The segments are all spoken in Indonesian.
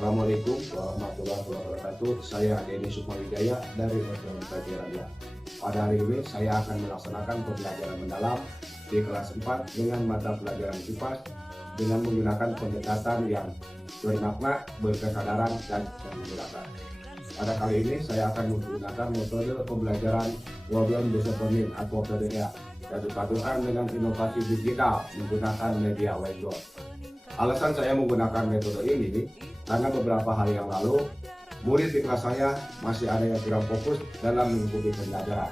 Assalamualaikum warahmatullahi wabarakatuh. Saya Denny Sukmawijaya dari Otorita Jaya. Pada hari ini saya akan melaksanakan pembelajaran mendalam di kelas 4 dengan mata pelajaran IPA dengan menggunakan pendekatan yang bermakna, berkesadaran, dan menggunakan. Pada kali ini saya akan menggunakan metode pembelajaran problem development atau PDA dan dipadukan dengan inovasi digital menggunakan media whiteboard. Alasan saya menggunakan metode ini karena beberapa hari yang lalu murid di kelas saya masih ada yang kurang fokus dalam mengikuti pembelajaran.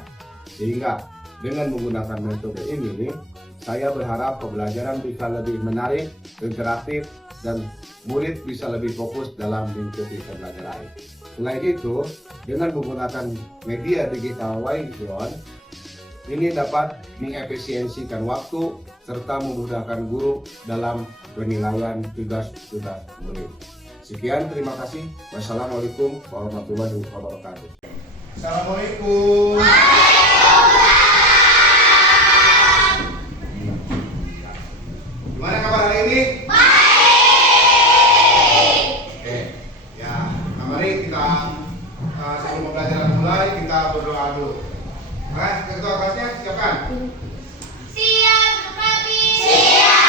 Sehingga dengan menggunakan metode ini, saya berharap pembelajaran bisa lebih menarik, interaktif, dan murid bisa lebih fokus dalam mengikuti pembelajaran. Selain itu, dengan menggunakan media digital whiteboard, ini dapat mengefisiensikan waktu serta memudahkan guru dalam penilaian tugas-tugas murid. Sekian, terima kasih. Wassalamualaikum warahmatullahi wabarakatuh. Assalamualaikum. Gimana kabar hari ini? Baik. Oke, ya, mari kita sebelum pembelajaran mulai kita berdoa dulu. Oke, ketua kelasnya siapkan. Siap, duduk rapi. Siap.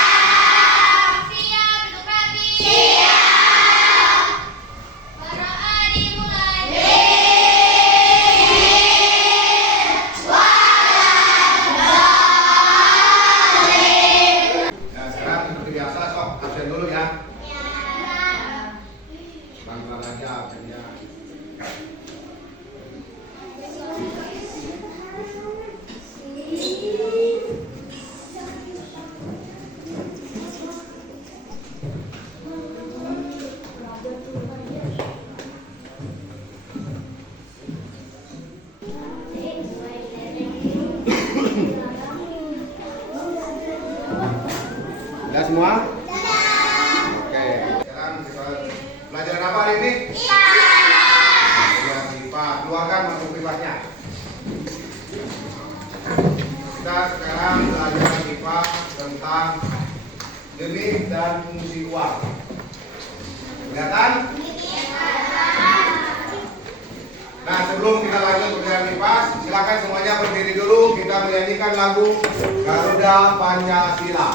Siap, duduk rapi. Siap. Berdoa dimulai. Nah, sekarang seperti biasa, sok absen dulu ya. Pelan-pelan aja absennya. Sudah semua? Oke. Sekarang kita pelajaran apa hari ini? Pelajaran IPA. Keluarkan masuk IPA-nya. Kita sekarang belajar IPA tentang jenis dan fungsi uang. Kelihatan? Nah, sebelum kita lanjut pelajaran IPA, silakan semuanya berdiri dulu. Kita menyanyikan lagu Garuda Pancasila.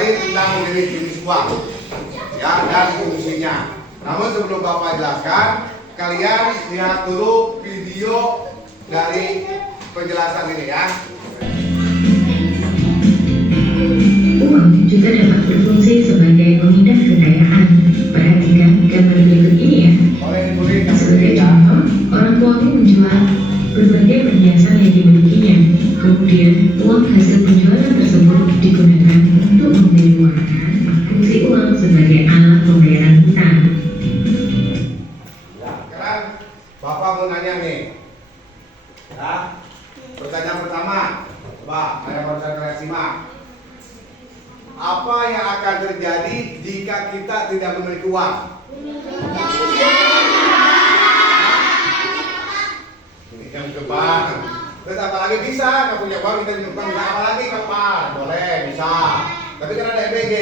Tentang jenis-jenis uang ya, dan fungsinya. Namun sebelum Bapak jelaskan, kalian lihat dulu video dari penjelasan ini ya. Uang juga dapat berfungsi sebagai pemindah kekayaan. Perhatikan gambar berikut ini ya. Sebagai contoh, orang tuamu menjual berbagai perhiasan yang dimilikinya. Kemudian, uang hasil penjualan tersebut digunakan untuk membeli makanan. Fungsi uang sebagai alat pembayaran hutang. Ya, sekarang Bapak mau nanya nih. Ya. Pertanyaan pertama, coba saya barusan kalian simak. Apa yang akan terjadi jika kita tidak memiliki uang? Ini yang depan. Terus apa lagi bisa? Nggak punya uang kita minum bisa apa lagi kapan? Boleh, bisa. Tapi kan ada EBG.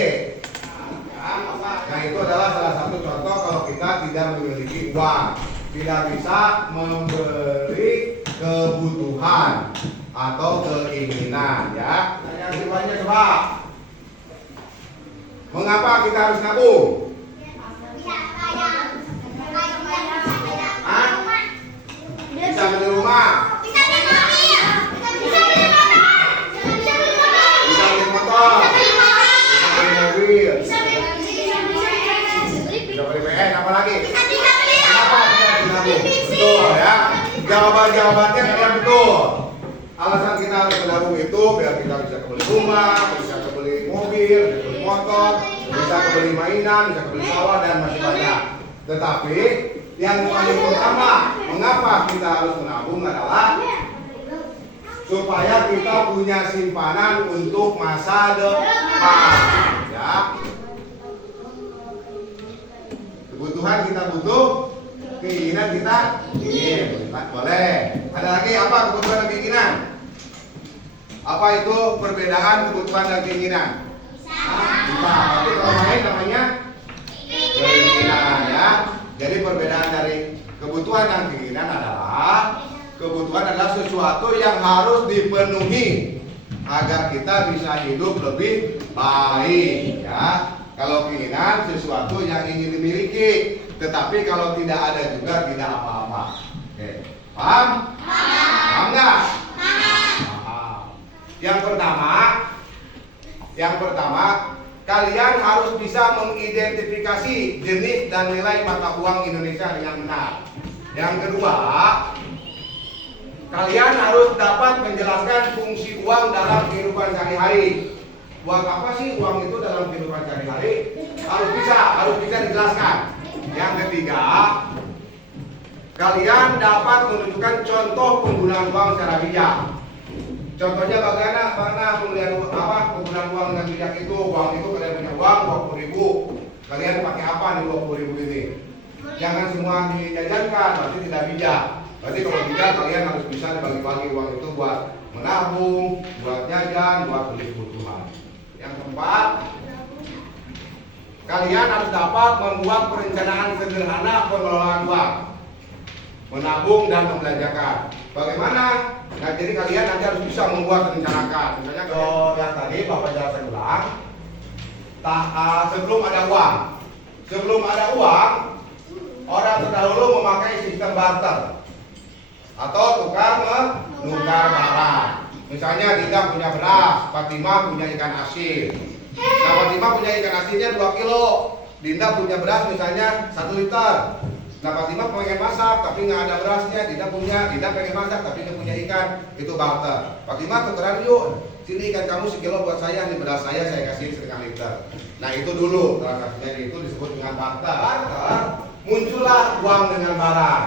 Nah, itu adalah salah satu contoh kalau kita tidak memiliki uang, tidak bisa memberi kebutuhan atau keinginan, ya. Yang keduanya coba. Mengapa kita harus nabung? Hah? Bisa beli rumah. Bisa beli motor. Bisa beli mobil. Bisa beli PN, apa lagi? Kenapa kita harus nabung? Betul ya. Jawabannya kalian betul. Alasan kita harus menabung itu biar kita bisa kebeli rumah, bisa kebeli mobil, bisa kebeli motor, bisa kebeli mainan, bisa kebeli sawah dan masih banyak. Tetapi Yang paling pertama, mengapa kita harus menabung adalah supaya kita punya simpanan untuk masa depan. Ya. Kebutuhan kita butuh, keinginan kita ingin. Boleh. Ada lagi apa kebutuhan dan keinginan? Apa itu perbedaan kebutuhan dan keinginan? Bisa. Tapi kalau lain namanya keinginan, ya. Jadi perbedaan dari kebutuhan dan keinginan adalah kebutuhan adalah sesuatu yang harus dipenuhi agar kita bisa hidup lebih baik, ya. Kalau keinginan sesuatu yang ingin dimiliki, tetapi kalau tidak ada juga tidak apa-apa. Oke, paham? Paham nggak? Paham. Yang pertama, kalian harus bisa mengidentifikasi jenis dan nilai mata uang Indonesia dengan benar. Yang kedua, kalian harus dapat menjelaskan fungsi uang dalam kehidupan sehari-hari. Buat apa sih uang itu dalam kehidupan sehari-hari? Harus bisa dijelaskan. Yang ketiga, kalian dapat menunjukkan contoh penggunaan uang secara bijak. Contohnya bagaimana penggunaan uang dengan bijak itu? Uang itu kalian punya uang 20.000. Kalian pakai apa di 20.000 ini? Jangan semua dijajankan, berarti tidak bijak. Berarti kalau bijak kalian harus bisa dibagi-bagi uang itu buat menabung, buat jajan, buat beli kebutuhan. Yang keempat, kalian harus dapat membuat perencanaan sederhana pengelolaan uang, menabung dan membelanjakan. Bagaimana? Nah, jadi kalian nanti harus bisa membuat rencanakan. Misalnya kalau yang tadi Bapak jelaskan ulang, sebelum ada uang, orang terdahulu memakai sistem barter atau tukar menukar barang. Misalnya Dinda punya beras, Fatimah punya ikan asin. Nah, Fatimah punya ikan asinnya 2 kilo, Dinda punya beras misalnya 1 liter. Nah, Fatimah pengen masak tapi nggak ada berasnya, Dinda pengen masak tapi nggak punya ikan, itu barter. Fatimah tukeran yuk, sini ikan kamu sekilo buat saya, nih beras saya kasih 1,5 liter. Nah, itu dulu transaksinya, itu disebut dengan barter. Barter, muncullah uang dengan barang.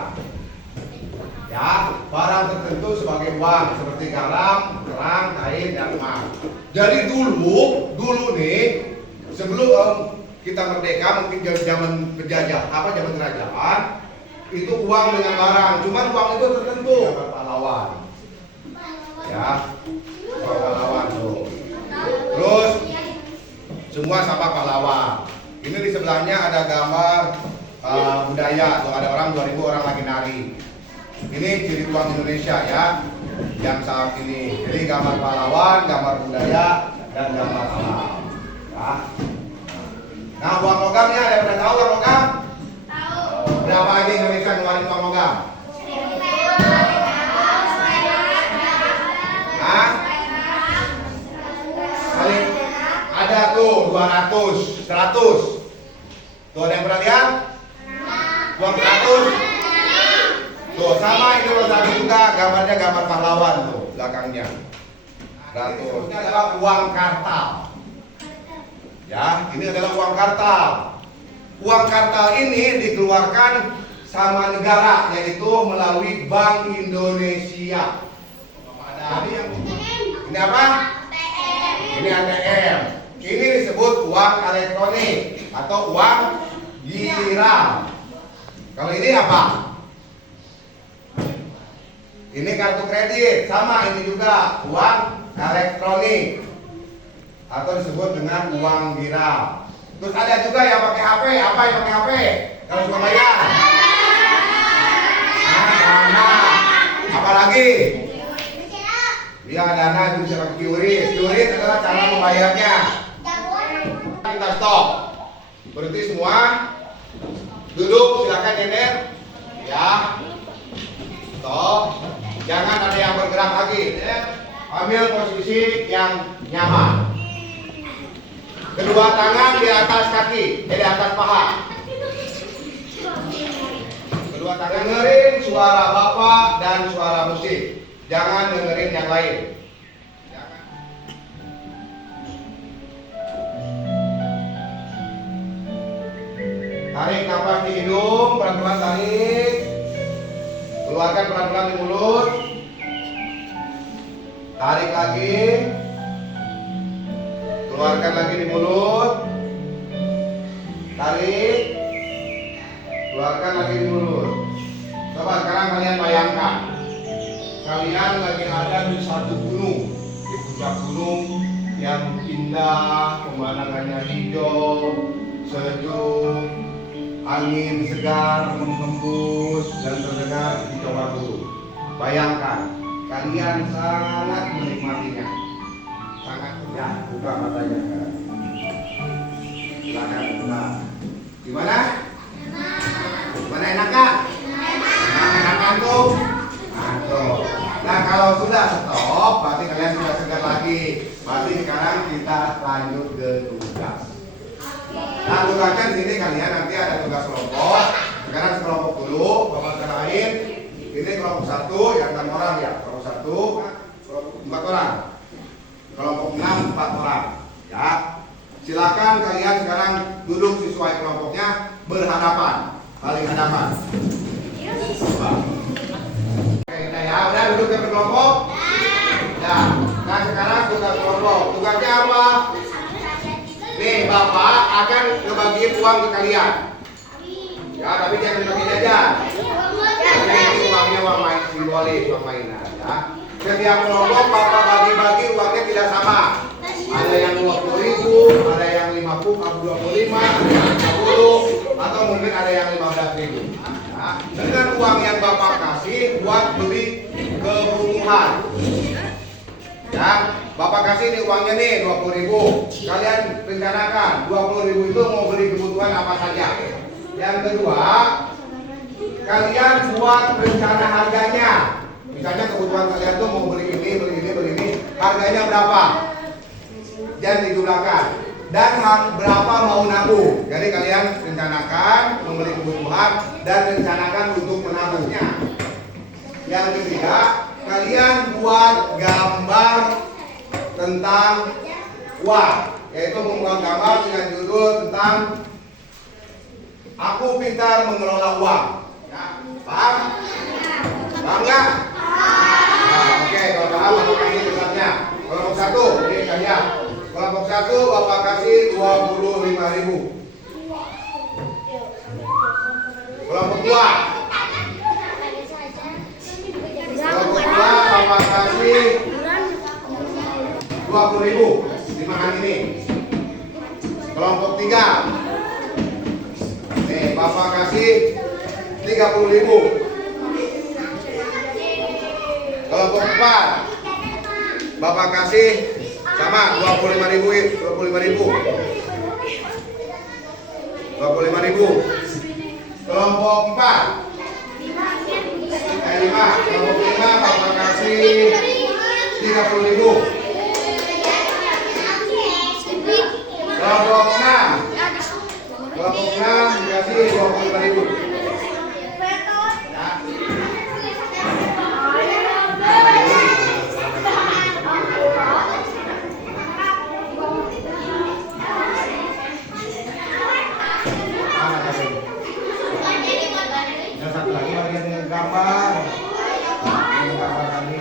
Ya, barang tertentu sebagai uang seperti garam, kerang, kain, dan emas. Jadi dulu nih sebelum kita merdeka, mungkin zaman penjajah, zaman kerajaan, itu uang dengan barang. Cuman uang itu tertentu. Pahlawan. Ya, pahlawan tuh. Terus semua sama pahlawan. Ini di sebelahnya ada gambar budaya. Tuh ada orang 2.000 orang lagi nari. Ini ciri uang Indonesia ya, yang saat ini. Jadi gambar pahlawan, gambar budaya, dan gambar alam. Ya. Nah, uang logamnya ada pernah tahu uang logam? Tahu. Berapa aja Indonesia ngeluarin uang logam? Hah? Ada tuh 200, 100. Tuh ada yang pernah lihat? Uang 100. Tuh sama ini uang 1 juga, gambarnya gambar pahlawan tuh belakangnya. 100. Ini adalah uang kartal. Ya, ini adalah uang kartal. Uang kartal ini dikeluarkan sama negara, yaitu melalui Bank Indonesia. Ini apa? Ini ATM. Ini disebut uang elektronik atau uang digital. Kalau ini apa? Ini kartu kredit, sama ini juga uang elektronik atau disebut dengan uang viral. Terus ada juga yang pakai HP. Apa yang pakai HP? Kalau cuma bayar. Dana. Apalagi? Ya, dana juga bisa pakai QRIS. QRIS adalah cara membayarnya. Kita stop. Berhenti semua. Duduk, silakan Nenek. Ya. Stop. Jangan ada yang bergerak lagi. Ambil posisi yang nyaman. Kedua tangan di atas kaki, di atas paha. Kedua tangan. Dengerin suara Bapak dan suara musik. Jangan dengerin yang lain. Tarik nafas di hidung, pelan-pelan tarik. Keluarkan pelan-pelan di mulut. Tarik lagi. Keluarkan lagi di mulut. Tarik. Keluarkan lagi di mulut. Coba sekarang kalian bayangkan. Kalian lagi ada di satu gunung, di puncak gunung yang indah, pemandangannya hijau, sejuk, angin segar menghembus dan terdengar di bawah gunung. Bayangkan, kalian sangat menikmatinya. Sangat ya, buka matanya. Silakan buka. Gimana? Gimana enaknya? Enak tuh? Tuh. Nah kalau sudah stop, berarti kalian sudah segar lagi. Berarti sekarang kita lanjut ke tugas. Nah tugasnya di sini kalian nanti ada tugas kelompok. Sekarang sekelompok dulu, bapak terakhir. Ini kelompok 1 yang 6 orang ya. Kelompok 1, kelompok 4 orang. Kelompok 6, 4 orang. Ya. Silakan kalian sekarang duduk sesuai kelompoknya berhadapan, paling hadapan. Coba. Ya, udah duduk ke berkelompok. Ya. Nah sekarang tugas kelompok. Tugasnya apa? Nih bapak akan ngebagi uang ke kalian. Ya tapi jangan dibagi jajan. Ini uangnya uang main simbolis, uang mainan. Ya. Setiap kelompok bapak bagi-bagi uangnya tidak sama. Ada yang 20.000, ada yang 50, 25, ada yang 50, atau mungkin ada yang 15.000. Nah, dengan uang yang bapak kasih buat beli kebutuhan. Ya, bapak kasih ini uangnya nih 20.000. Kalian rencanakan 20.000 itu mau beli kebutuhan apa saja. Yang kedua, kalian buat rencana harganya. Misalnya kebutuhan kalian tuh mau beli ini, harganya berapa? Jangan dijumlahkan. Dan berapa mau nabung. Jadi kalian rencanakan membeli kebutuhan dan rencanakan untuk menabungnya. Yang ketiga, kalian buat gambar tentang uang, yaitu membuat gambar dengan judul tentang Aku Pintar Mengelola Uang. Ya, paham? Paham nggak? Nah, oke, kalau paham aku kasih tugasnya. Kelompok 1, ini kalian. Kelompok 1 bapak kasih 25.000. Kelompok 2. Kelompok 2 bapak kasih 20.000 dimakan ini. Kelompok 3. Nih, bapak kasih 30.000. Kelompok 4. Bapak kasih sama 25.000. 25.000. Kelompok 4. 5. Kelompok 5 bapak kasih 30.000. Kelompok 6. Kelompok 6 dikasih 25.000. Yang satu lagi bagian dengan gambar. Ini gambar kami.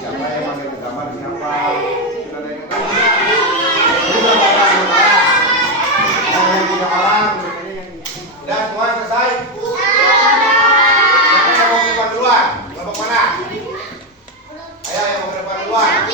Siapa yang pakai gambar siapa? Udah semua selesai? Siapa yang mau ke depan duluan? Kelompok mana? Ayo yang mau ke depan duluan.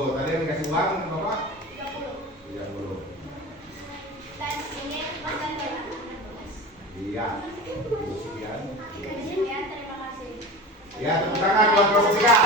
30. Tadi yang dikasih uang Bapak? 30. Dan ini pesan dari Iya. Sekian. sekian, terima kasih. Ya, tepuk tangan buat Bapak Sika.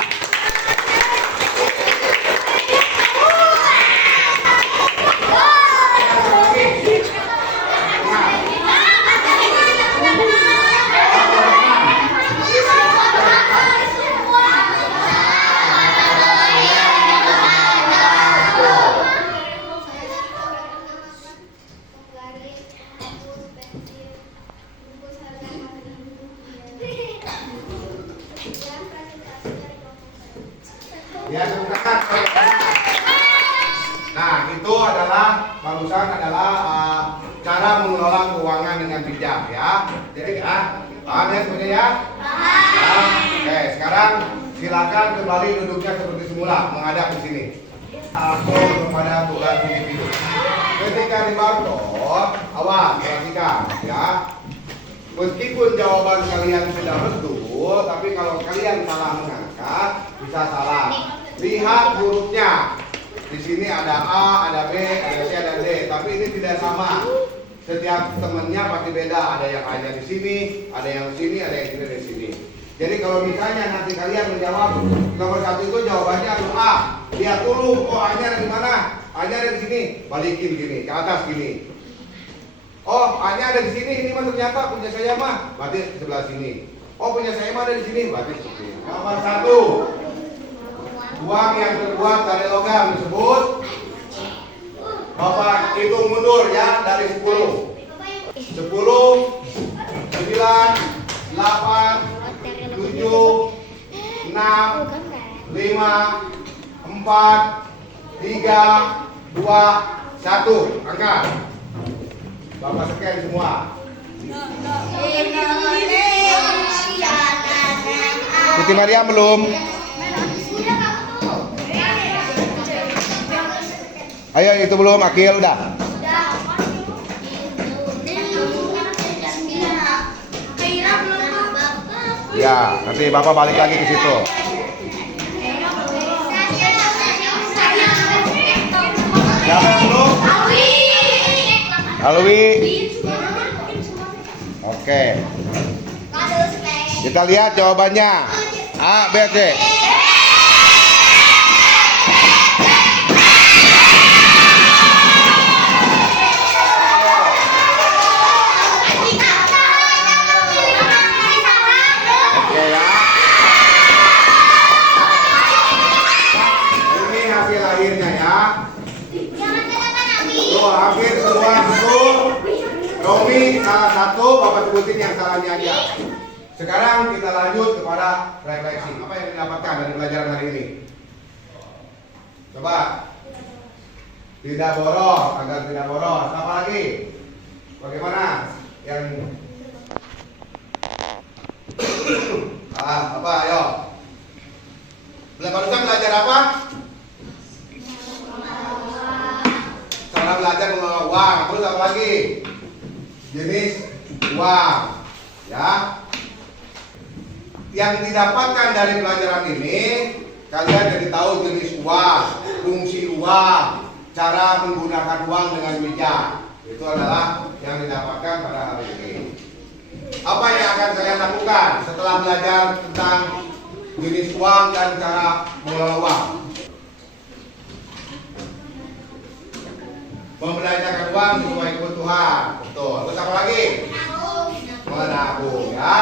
Ya, tepuk tangan. Nah, itu adalah barusan adalah cara mengelola keuangan dengan bijak ya. Jadi paham ya semuanya ya? Paham. Oke, sekarang silakan kembali duduknya seperti semula, menghadap di sini. Aku kepada tugas individu. Ketika di barcode, awas perhatikan ya. Meskipun jawaban kalian sudah betul, tapi kalau kalian salah mengangkat, bisa salah. Lihat hurufnya. Di sini ada A, ada B, ada C, ada D, tapi ini tidak sama. Setiap temennya pasti beda. Ada yang A-nya di sini, ada yang di sini, ada yang tidak di sini. Jadi kalau misalnya nanti kalian menjawab nomor 1 itu jawabannya adalah A, lihat dulu, oh A-nya ada di mana? A-nya ada di sini, balikin gini, ke atas gini. Oh, A-nya ada di sini, ini mah ternyata punya saya mah, berarti sebelah sini. Oh, punya saya mah ada di sini, berarti sebelah sini. Nomor 1, uang yang terbuat dari logam disebut. Bapak hitung mundur ya dari 10. 10, 9, 8, 7, 6, 5, 4, 3, 2, 1. Angkat. Bapak scan semua. Siti Maria belum? Ayo itu belum, Akil udah. Ya, nanti Bapak balik lagi ke situ. Siapa yang belum? Alwi. Oke. Kita lihat jawabannya. A, B, C. Hampir semua betul. Romi salah satu, Bapak sebutin yang salahnya aja. Sekarang kita lanjut kepada refleksi. Apa yang didapatkan dari pelajaran hari ini? Coba. Tidak boros, agar tidak boros. Apa lagi? Bagaimana? Yang apa? Ayo. Barusan belajar apa? Cara belajar mengelola uang. Terus apa lagi? Jenis uang. Ya. Yang didapatkan dari pelajaran ini, kalian jadi tahu jenis uang, fungsi uang, cara menggunakan uang dengan bijak. Itu adalah yang didapatkan pada hari ini. Apa yang akan kalian lakukan setelah belajar tentang jenis uang dan cara mengelola uang? Membelanjakan uang sesuai kebutuhan. Betul. Terus apa lagi? Menabung ya.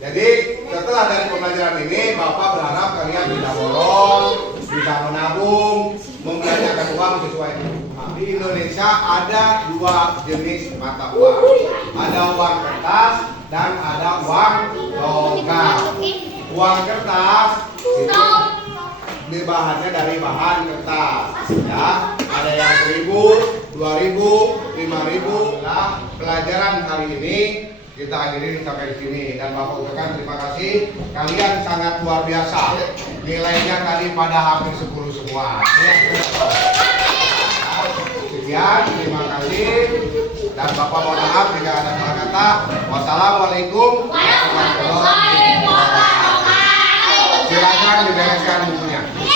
Jadi setelah dari pembelajaran ini, Bapak berharap kalian tidak boros, bisa menabung, membelanjakan uang sesuai kebutuhan. Di Indonesia ada dua jenis mata uang. Ada uang kertas dan ada uang logam. Uang kertas itu bahannya dari bahan kertas ya. Ada yang 1000, 2000, 5000. Nah, pelajaran hari ini kita akhiri sampai di sini dan Bapak ucapkan terima kasih. Kalian sangat luar biasa. Nilainya tadi pada hampir 10 semua. Sekian, terima kasih. Dan Bapak mohon maaf jika ada salah kata. Wassalamualaikum warahmatullahi wabarakatuh. Silakan dibereskan buku.